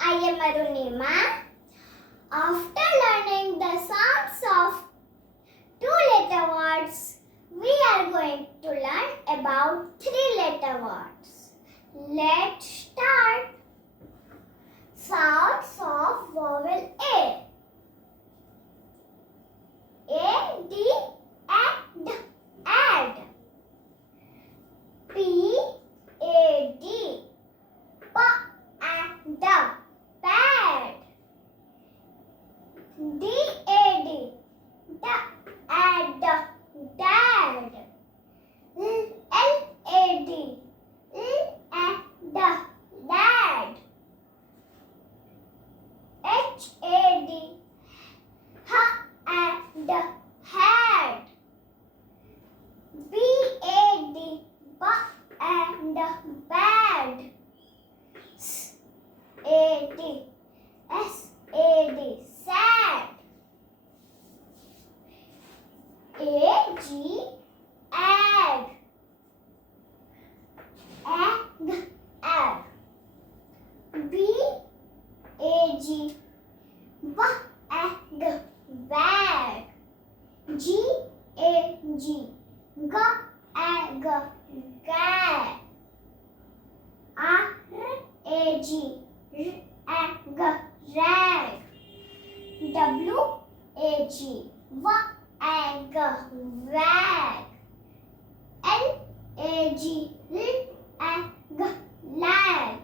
I am Arunima. After learning the sounds of two-letter words, we are going to learn about three-letter words. Let's start. Sounds of vowel A. A, D, add, add. P, A, D, pa, and, pad. D, A, D, da, add, dad. L, A, D, and, dad. H, A, D, ha, and, had. B, A, D, ba, and, bad. S, A, D, S, A, D, sad. A, G, ag. Ag, ag. B, A, G, bag, bag. G, A, G, gag, gag. R, A, G, rag, rag. W, A, G, wag, wag. L, A, G, lag, lag.